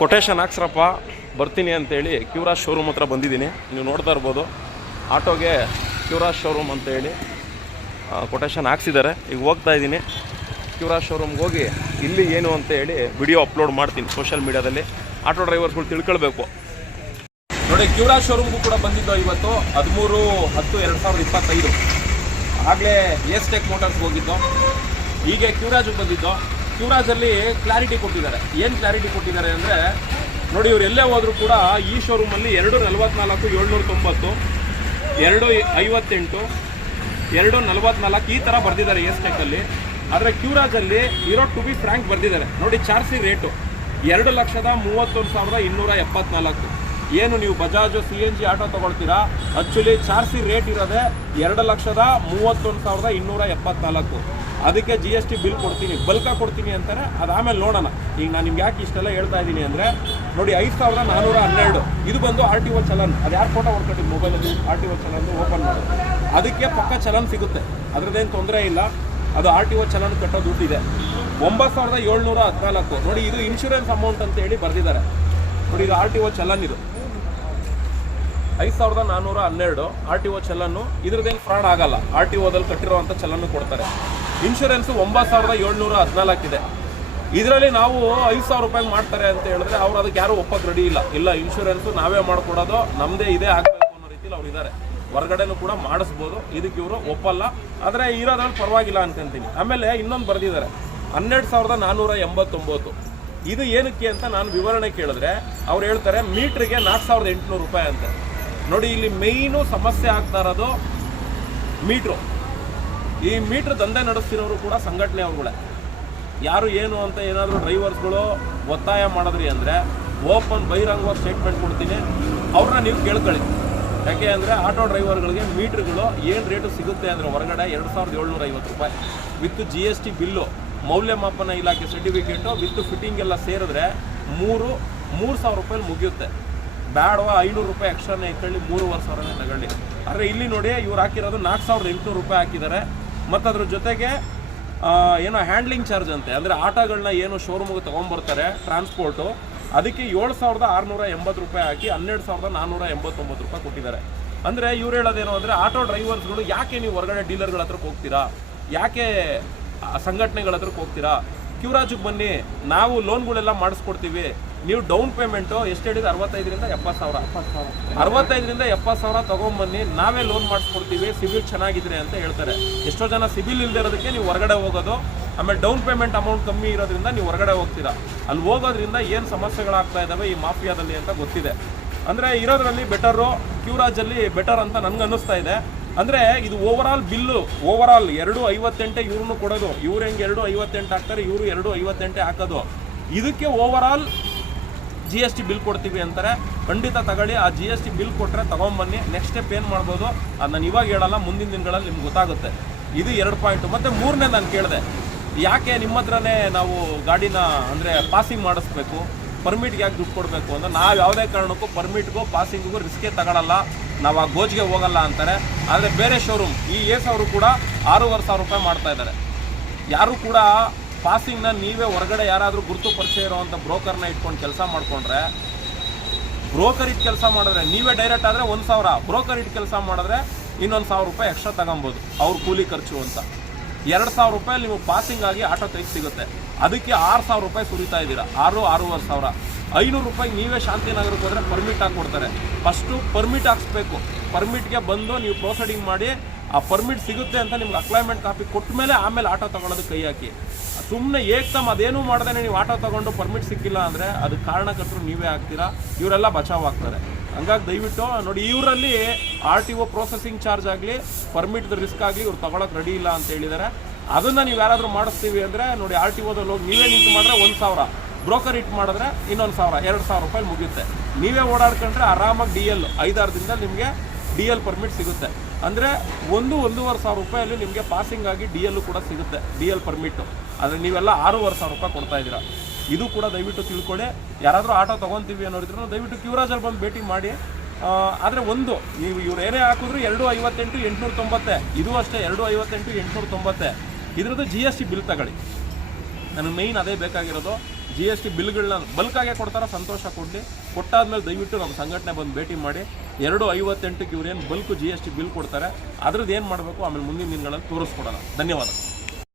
Quotation ಹಾಕ್ಸ್ರಪ್ಪ, ಬರ್ತೀನಿ ಅಂತೇಳಿ ಕ್ಯೂರಾಜ್ showroom ಹತ್ರ ಬಂದಿದ್ದೀನಿ. ನೀವು ನೋಡ್ತಾ ಇರ್ಬೋದು, ಆಟೋಗೆ ಕ್ಯೂರಾಜ್ ಶೋರೂಮ್ ಅಂತೇಳಿ ಕೊಟೇಶನ್ ಹಾಕ್ಸಿದ್ದಾರೆ. ಈಗ ಹೋಗ್ತಾ ಇದ್ದೀನಿ. ಕ್ಯೂರಾಜ್ ಶೋರೂಮ್ಗೆ ಹೋಗಿ ಇಲ್ಲಿ ಏನು ಅಂತ ಹೇಳಿ ವಿಡಿಯೋ ಅಪ್ಲೋಡ್ ಮಾಡ್ತೀನಿ ಸೋಷಿಯಲ್ ಮೀಡಿಯಾದಲ್ಲಿ ಆಟೋ ಡ್ರೈವರ್ಸ್ಗಳು ತಿಳ್ಕೊಳ್ಬೇಕು. ನೋಡಿ ಕ್ಯೂರಾಜ್ ಶೋರೂಮ್ಗೂ ಕೂಡ ಬಂದಿದ್ದು ಇವತ್ತು ಹದಿಮೂರು ಹತ್ತು ಎರಡು ಸಾವಿರದ ಇಪ್ಪತ್ತೈದು. ಆಗಲೇ ಎಸ್ ಟೆಕ್ ಮೋಟರ್ಸ್ಗೆ ಹೋಗಿದ್ದು. ಹೀಗೆ ಕ್ಯೂರಾಜ್ಗೆ ಬಂದಿದ್ದು. ಕ್ಯೂರಾಜಲ್ಲಿ ಕ್ಲಾರಿಟಿ ಕೊಟ್ಟಿದ್ದಾರೆ. ಏನು ಕ್ಲಾರಿಟಿ ಕೊಟ್ಟಿದ್ದಾರೆ ಅಂದರೆ, ನೋಡಿ ಇವ್ರು ಎಲ್ಲೇ ಹೋದರೂ ಕೂಡ ಈ ಶೋರೂಮಲ್ಲಿ ಎರಡು ನಲ್ವತ್ನಾಲ್ಕು, ಏಳ್ನೂರ ತೊಂಬತ್ತು, ಎರಡು ಐವತ್ತೆಂಟು, ಎರಡು ನಲ್ವತ್ನಾಲ್ಕು ಈ ಥರ ಬರೆದಿದ್ದಾರೆ ಎಸ್ ಆದರೆ ಕ್ಯೂರಾಜಲ್ಲಿ ಇರೋ ಟು ಬಿ ಫ್ರ್ಯಾಂಕ್ ಬರೆದಿದ್ದಾರೆ. ನೋಡಿ ಚಾರ್ಸಿ ರೇಟು, ಎರಡು ಲಕ್ಷದ ಮೂವತ್ತೊಂದು ಸಾವಿರದ ಇನ್ನೂರ ಎಪ್ಪತ್ನಾಲ್ಕು. ಏನು ನೀವು Bajaj C N G auto ತೊಗೊಳ್ತೀರಾ? Actually ಚಾರ್ಸಿ ರೇಟ್ ಇರೋದೇ ಎರಡು ಲಕ್ಷದ ಮೂವತ್ತೊಂದು ಸಾವಿರದ ಇನ್ನೂರ ಎಪ್ಪತ್ನಾಲ್ಕು. ಅದಕ್ಕೆ ಜಿ ಎಸ್ ಟಿ ಬಿಲ್ ಕೊಡ್ತೀನಿ, ಬಲ್ಕ ಕೊಡ್ತೀನಿ ಅಂತಾರೆ. ಅದು ಆಮೇಲೆ ನೋಡೋಣ. ಈಗ ನಾನು ನಿಮ್ಗೆ ಯಾಕೆ ಇಷ್ಟೆಲ್ಲ ಹೇಳ್ತಾ ಇದ್ದೀನಿ ಅಂದರೆ, ನೋಡಿ ಐದು ಸಾವಿರದ ನಾನ್ನೂರ ಹನ್ನೆರಡು. ಇದು ಬಂದು ಆರ್ ಟಿ ಒ ಚಲನ್. ಅದು ಯಾರು ಫೋಟೋ ಹೊಡ್ಕೊಟ್ಟಿದ್ದು ಮೊಬೈಲಲ್ಲಿ R T O challan open ಮಾಡಿ ಅದಕ್ಕೆ ಪಕ್ಕ ಚಲನ್ ಸಿಗುತ್ತೆ. ಅದರದ್ದೇನು ತೊಂದರೆ ಇಲ್ಲ. ಅದು ಆರ್ ಟಿ ಒ ಚಲನ್ ಕಟ್ಟೋ ಇದೆ ಒಂಬತ್ತು ಸಾವಿರದ ಏಳ್ನೂರ ಹದಿನಾಲ್ಕು. ನೋಡಿ ಇದು ಇನ್ಶೂರೆನ್ಸ್ ಅಮೌಂಟ್ ಅಂತ ಹೇಳಿ ಬರೆದಿದ್ದಾರೆ. ನೋಡಿ ಇದು ಆರ್ ಟಿ ಒ ಚಲನ್ ಇದು. ಐದು ಸಾವಿರದ ನಾನ್ನೂರ ಹನ್ನೆರಡು ಆರ್ ಟಿ ಒ ಚಲನ್ನು. ಇದ್ರದ್ದೇನು ಫ್ರಾಡ್ ಆಗಲ್ಲ. ಆರ್ ಟಿ ಒದಲ್ಲಿ ಕಟ್ಟಿರೋವಂಥ ಚಲನ್ನು ಕೊಡ್ತಾರೆ. ಇನ್ಶೂರೆನ್ಸ್ ಒಂಬತ್ತು ಸಾವಿರದ ಏಳ್ನೂರ ಹದಿನಾಲ್ಕಿದೆ. ಇದರಲ್ಲಿ ನಾವು ಐದು ಸಾವಿರ ರೂಪಾಯಿ ಮಾಡ್ತಾರೆ ಅಂತ ಹೇಳಿದ್ರೆ ಅವ್ರು ಅದಕ್ಕೆ ಯಾರು ಒಪ್ಪಕ್ಕೆ ರೆಡಿ ಇಲ್ಲ. ಇಲ್ಲ, ಇನ್ಶೂರೆನ್ಸು ನಾವೇ ಮಾಡಿಕೊಡೋದು ನಮ್ಮದೇ ಇದೇ ಆಗಬೇಕು ಅನ್ನೋ ರೀತಿಲಿ ಅವ್ರು ಇದ್ದಾರೆ ಹೊರಗಡೆನೂ ಕೂಡ ಮಾಡಿಸ್ಬೋದು, ಇದಕ್ಕೆ ಇವರು ಒಪ್ಪಲ್ಲ. ಆದರೆ ಇರೋದ್ರಲ್ಲಿ ಪರವಾಗಿಲ್ಲ ಅನ್ಕೊಂತೀನಿ. ಆಮೇಲೆ ಇನ್ನೊಂದು ಬರೆದಿದ್ದಾರೆ. ಹನ್ನೆರಡು ಸಾವಿರದ ನಾನ್ನೂರ ಎಂಬತ್ತೊಂಬತ್ತು. ಇದು ಏನಕ್ಕೆ ಅಂತ ನಾನು ವಿವರಣೆ ಕೇಳಿದ್ರೆ, ಅವ್ರು ಹೇಳ್ತಾರೆ, ಮೀಟ್ರಿಗೆ ನಾಲ್ಕು ಸಾವಿರದ ಎಂಟುನೂರು ರೂಪಾಯಿ ಅಂತ. ನೋಡಿ, ಇಲ್ಲಿ ಮೇಯ್ನು ಸಮಸ್ಯೆ ಆಗ್ತಾ ಇರೋದು ಮೀಟ್ರು. ಈ ಮೀಟ್ರ್ ದಂಧೆ ನಡೆಸ್ತಿರೋರು ಕೂಡ ಸಂಘಟನೆ ಅವ್ರುಗಳೇ. ಯಾರು ಏನು ಅಂತ ಏನಾದರೂ ಡ್ರೈವರ್ಸ್ಗಳು ಒತ್ತಾಯ ಮಾಡಿದ್ರಿ ಅಂದರೆ ಓಪನ್ ಬಹಿರಂಗವಾಗಿ ಸ್ಟೇಟ್ಮೆಂಟ್ ಕೊಡ್ತೀನಿ. ಅವ್ರನ್ನ ನೀವು ಕೇಳ್ಕೊಳ್ಳಿ. ಯಾಕೆ ಅಂದರೆ ಆಟೋ ಡ್ರೈವರ್ಗಳಿಗೆ ಮೀಟ್ರ್ಗಳು ಏನು ರೇಟು ಸಿಗುತ್ತೆ ಅಂದರೆ ಹೊರಗಡೆ ಎರಡು ಸಾವಿರದ ಏಳ್ನೂರ ಐವತ್ತು ರೂಪಾಯಿ. With G S T bill, ಮೌಲ್ಯಮಾಪನ ಇಲಾಖೆ ಸರ್ಟಿಫಿಕೇಟು, ವಿತ್ ಫಿಟ್ಟಿಂಗ್ ಎಲ್ಲ ಸೇರಿದ್ರೆ ಮೂರು ಮೂರು ಸಾವಿರ ರೂಪಾಯಲ್ಲಿ ಮುಗಿಯುತ್ತೆ. ಬ್ಯಾಡುವ, ಐನೂರು ರೂಪಾಯಿ ಎಕ್ಸ್ಟ್ರಾನೇ ಇಟ್ಕೊಳ್ಳಿ ಮೂರುವರೆ ಸಾವಿರನೇ ತಗೊಳ್ಳಿ ಆದರೆ ಇಲ್ಲಿ ನೋಡಿ ಇವ್ರು ಹಾಕಿರೋದು ನಾಲ್ಕು ಸಾವಿರದ ಎಂಟುನೂರು ರೂಪಾಯಿ ಹಾಕಿದ್ದಾರೆ. ಮತ್ತು ಅದ್ರ ಜೊತೆಗೆ ಏನೋ ಹ್ಯಾಂಡ್ಲಿಂಗ್ ಚಾರ್ಜ್ ಅಂತೆ. ಅಂದರೆ ಆಟೋಗಳನ್ನ ಏನು ಶೋರೂಮ್ಗೆ ತೊಗೊಂಬರ್ತಾರೆ ಟ್ರಾನ್ಸ್ಪೋರ್ಟು ಅದಕ್ಕೆ ಏಳು ಸಾವಿರದ ಆರುನೂರ ಎಂಬತ್ತು ರೂಪಾಯಿ ಹಾಕಿ ಹನ್ನೆರಡು ಸಾವಿರದ ನಾನ್ನೂರ ಎಂಬತ್ತೊಂಬತ್ತು ರೂಪಾಯಿ ಕೊಟ್ಟಿದ್ದಾರೆ. ಅಂದರೆ ಇವ್ರು ಹೇಳೋದೇನು ಅಂದರೆ, ಆಟೋ ಡ್ರೈವರ್ಸ್ಗಳು ಯಾಕೆ ನೀವು ಹೊರಗಡೆ ಡೀಲರ್ಗಳ ಹತ್ರಕ್ಕೆ ಹೋಗ್ತೀರಾ? ಯಾಕೆ ಸಂಘಟನೆಗಳ ಹತ್ರಕ್ಕೆ ಹೋಗ್ತೀರಾ? ಕ್ಯೂರಾಜಿಗೆ ಬನ್ನಿ, ನಾವು ಲೋನ್ಗಳೆಲ್ಲ ಮಾಡಿಸ್ಕೊಡ್ತೀವಿ. ನೀವು ಡೌನ್ ಪೇಮೆಂಟು ಎಷ್ಟು ಹೇಳಿದ್ರೆ ಅರವತ್ತೈದರಿಂದ ಎಪ್ಪತ್ತು ಸಾವಿರ. ಅರವತ್ತೈದರಿಂದ ಎಪ್ಪತ್ತು ಸಾವಿರ ತೊಗೊಂಬನ್ನಿ ನಾವೇ ಲೋನ್ ಮಾಡಿಸ್ಕೊಡ್ತೀವಿ ಸಿಬಿಲ್ ಚೆನ್ನಾಗಿದ್ರೆ ಅಂತ ಹೇಳ್ತಾರೆ. ಎಷ್ಟೋ ಜನ ಸಿಬಿಲ್ ಇಲ್ಲದೆ ಇರೋದಕ್ಕೆ ನೀವು ಹೊರಗಡೆ ಹೋಗೋದು ಆಮೇಲೆ ಡೌನ್ ಪೇಮೆಂಟ್ ಅಮೌಂಟ್ ಕಮ್ಮಿ ಇರೋದ್ರಿಂದ ನೀವು ಹೊರಗಡೆ ಹೋಗ್ತೀರಾ. ಅಲ್ಲಿ ಹೋಗೋದ್ರಿಂದ ಏನು ಸಮಸ್ಯೆಗಳಾಗ್ತಾ ಇದ್ದಾವೆ ಈ ಮಾಫಿಯಾದಲ್ಲಿ ಅಂತ ಗೊತ್ತಿದೆ. ಅಂದರೆ ಇರೋದ್ರಲ್ಲಿ ಬೆಟರು ಕ್ಯೂರಾಜಲ್ಲಿ ಬೆಟರ್ ಅಂತ ನನಗೆ ಅನ್ನಿಸ್ತಾ ಇದೆ. ಅಂದರೆ ಇದು over all bill over all ಎರಡು ಐವತ್ತೆಂಟೆ ಇವ್ರನ್ನೂ ಕೊಡೋದು. ಇವ್ರು ಹೆಂಗೆ ಎರಡು ಐವತ್ತೆಂಟು ಹಾಕ್ತಾರೆ ಇವರು ಎರಡು ಐವತ್ತೆಂಟೆ ಹಾಕೋದು. ಇದಕ್ಕೆ overall G S T bill ಕೊಡ್ತೀವಿ ಅಂತಾರೆ. ಖಂಡಿತ ತಗೊಳ್ಳಿ, ಆ ಜಿ ಎಸ್ ಟಿ ಬಿಲ್ ಕೊಟ್ಟರೆ ತೊಗೊಂಬನ್ನಿ. ನೆಕ್ಸ್ಟ್ ಸ್ಟೆಪ್ ಏನು ಮಾಡ್ಬೋದು? ಅದು ನಾನು ಇವಾಗ ಹೇಳಲ್ಲ, ಮುಂದಿನ ದಿನಗಳಲ್ಲಿ ನಿಮ್ಗೆ ಗೊತ್ತಾಗುತ್ತೆ. ಇದು ಎರಡು ಪಾಯಿಂಟು ಮತ್ತು ಮೂರನೇ ನಾನು ಕೇಳಿದೆ. ಯಾಕೆ ನಿಮ್ಮ ಹತ್ರನೇ ನಾವು ಗಾಡಿನ, ಅಂದರೆ ಪಾಸಿಂಗ್ ಮಾಡಿಸ್ಬೇಕು? ಪರ್ಮಿಟ್ಗೆ ಯಾಕೆ ದುಡ್ಡು ಕೊಡಬೇಕು ಅಂದರೆ ನಾವು ಯಾವುದೇ ಕಾರಣಕ್ಕೂ ಪರ್ಮಿಟ್ಗೂ ಪಾಸಿಂಗಿಗೂ ರಿಸ್ಕೇ ತಗೊಳ್ಳಲ್ಲ ನಾವು ಆ ಗೋಜ್ಗೆ ಹೋಗಲ್ಲ ಅಂತಾರೆ. ಆದರೆ ಬೇರೆ ಶೋರೂಮ್ ಈ ಏಸ್ ಅವರು ಕೂಡ ಆರೂವರೆ ಸಾವಿರ ರೂಪಾಯಿ ಮಾಡ್ತಾ ಇದ್ದಾರೆ. ಯಾರು ಕೂಡ ಪಾಸಿಂಗ್ನ ನೀವೇ ಹೊರಗಡೆ ಯಾರಾದರೂ ಗುರುತು ಪರಿಚಯ ಇರೋವಂಥ ಬ್ರೋಕರ್ನ ಇಟ್ಕೊಂಡು ಕೆಲಸ ಮಾಡಿಕೊಂಡ್ರೆ, ಬ್ರೋಕರ್ ಇಟ್ಟು ಕೆಲಸ ಮಾಡಿದ್ರೆ, ನೀವೇ ಡೈರೆಕ್ಟ್ ಆದರೆ ಒಂದು ಸಾವಿರ, ಬ್ರೋಕರ್ ಇಟ್ಟು ಕೆಲಸ ಮಾಡಿದ್ರೆ ಇನ್ನೊಂದು ಸಾವಿರ ರೂಪಾಯಿ ಎಕ್ಸ್ಟ್ರಾ ತಗೊಬೋದು, ಅವ್ರ ಕೂಲಿ ಖರ್ಚು ಅಂತ. ಎರಡು ಸಾವಿರ ರೂಪಾಯಿ ನೀವು ಪಾಸಿಂಗ್ ಆಗಿ ಆಟೋ ತೆಗೆದು ಸಿಗುತ್ತೆ. ಅದಕ್ಕೆ ಆರು ಸಾವಿರ ರೂಪಾಯಿ ಸುರಿತಾ ಇದ್ದೀರಾ? ಆರು, ಆರೂವರೆ ಸಾವಿರ. ಐನೂರು ರೂಪಾಯಿ ನೀವೇ ಶಾಂತಿನಗರಕ್ಕೆ ಹೋದರೆ ಪರ್ಮಿಟ್ ಹಾಕ್ಕೊಡ್ತಾರೆ. ಫಸ್ಟು ಪರ್ಮಿಟ್ ಹಾಕ್ಸ್ಬೇಕು. ಪರ್ಮಿಟ್ಗೆ ಬಂದು ನೀವು ಪ್ರೊಸೀಡಿಂಗ್ ಮಾಡಿ, ಆ ಪರ್ಮಿಟ್ ಸಿಗುತ್ತೆ ಅಂತ ನಿಮ್ಗೆ ಅಪ್ಲಾಯ್ಮೆಂಟ್ ಕಾಪಿ ಕೊಟ್ಟ ಮೇಲೆ ಆಮೇಲೆ ಆಟೋ ತಗೊಳ್ಳೋದು ಕೈ ಹಾಕಿ. ಸುಮ್ಮನೆ ಏಕ್ದಮ್ ಅದೇನು ಮಾಡ್ದೇ ನೀವು ಆಟೋ ತಗೊಂಡು ಪರ್ಮಿಟ್ ಸಿಕ್ಕಿಲ್ಲ ಅಂದರೆ ಅದು ಕಾರಣಕರ್ತರು ನೀವೇ ಆಗ್ತೀರಾ? ಇವರೆಲ್ಲ ಬಚಾವ್ ಆಗ್ತಾರೆ ಹಂಗಾಗಿ ದಯವಿಟ್ಟು ನೋಡಿ, ಇವರಲ್ಲಿ R T O processing charge ಆಗಲಿ ಪರ್ಮಿಟ್ದು ರಿಸ್ಕ್ ಆಗಲಿ ಇವ್ರು ತಗೊಳಕ್ಕೆ ರೆಡಿ ಇಲ್ಲ ಅಂತ ಹೇಳಿದ್ದಾರೆ ಅದನ್ನು ನೀವು ಯಾರಾದರೂ ಮಾಡಿಸ್ತೀವಿ ಅಂದರೆ ನೋಡಿ ಆರ್ ಟಿ ಒದಲ್ಲಿ ಹೋಗಿ ನೀವೇ ನಿಂತು ಮಾಡಿದ್ರೆ ಒಂದು ಸಾವಿರ. ಬ್ರೋಕರ್ ಇಟ್ ಮಾಡಿದ್ರೆ ಇನ್ನೊಂದು ಸಾವಿರ, ಎರಡು ಸಾವಿರ ರೂಪಾಯಿ ಮುಗಿಯುತ್ತೆ. ನೀವೇ ಓಡಾಡ್ಕೊಂಡ್ರೆ ಆರಾಮಾಗಿ ಡಿ ಎಲ್ ಐದಾರು ದಿನದಲ್ಲಿ ನಿಮಗೆ ಡಿ ಎಲ್ ಪರ್ಮಿಟ್ ಸಿಗುತ್ತೆ. ಅಂದರೆ ಒಂದು ಒಂದೂವರೆ ಸಾವಿರ ರೂಪಾಯಲ್ಲಿ ನಿಮಗೆ ಪಾಸಿಂಗ್ ಆಗಿ ಡಿ ಎಲ್ಲು ಕೂಡ ಸಿಗುತ್ತೆ ಡಿ ಎಲ್ ಪರ್ಮಿಟ್ಟು ಆದರೆ ನೀವೆಲ್ಲ ಆರೂವರೆ ಸಾವಿರ ರೂಪಾಯಿ ಕೊಡ್ತಾ ಇದ್ದೀರಾ. ಇದು ಕೂಡ ದಯವಿಟ್ಟು ತಿಳ್ಕೊಳ್ಳಿ. ಯಾರಾದರೂ ಆಟೋ ತೊಗೊತೀವಿ ಅನ್ನೋರಿದ್ರು ದಯವಿಟ್ಟು ಕ್ಯೂರಾಜಲ್ಲಿ ಬಂದು ಭೇಟಿ ಮಾಡಿ. ಆದರೆ ಒಂದು, ನೀವು ಇವ್ರು ಏನೇ ಹಾಕಿದ್ರು ಎರಡು ಐವತ್ತೆಂಟು ಎಂಟುನೂರ ತೊಂಬತ್ತೆ. ಇದು ಅಷ್ಟೇ, ಎರಡು ಐವತ್ತೆಂಟು ಎಂಟುನೂರ ತೊಂಬತ್ತೆ. ಇದ್ರದ್ದು ಜಿ ಎಸ್ ಟಿ ಬಿಲ್ ತಗೊಳ್ಳಿ. ನನಗೆ ಮೈನ್ ಅದೇ ಬೇಕಾಗಿರೋದು. ಜಿ ಎಸ್ ಟಿ ಬಿಲ್ಗಳನ್ನ ಬಲ್ಕಾಗೆ ಕೊಡ್ತಾರೋ, ಸಂತೋಷ ಕೊಡಲಿ. ಕೊಟ್ಟಾದ್ಮೇಲೆ ದಯವಿಟ್ಟು ನಮ್ಮ ಸಂಘಟನೆ ಬಂದು ಭೇಟಿ ಮಾಡಿ. ಎರಡು ಐವತ್ತೆಂಟಕ್ಕೆ ಇವ್ರೇನು bulk G S T bill ಕೊಡ್ತಾರೆ. ಅದ್ರದ್ದು ಏನು ಮಾಡಬೇಕು? ಆಮೇಲೆ ಮುಂದಿನ ದಿನಗಳಲ್ಲಿ ತೋರಿಸ್ಕೊಡೋಣ. ಧನ್ಯವಾದ.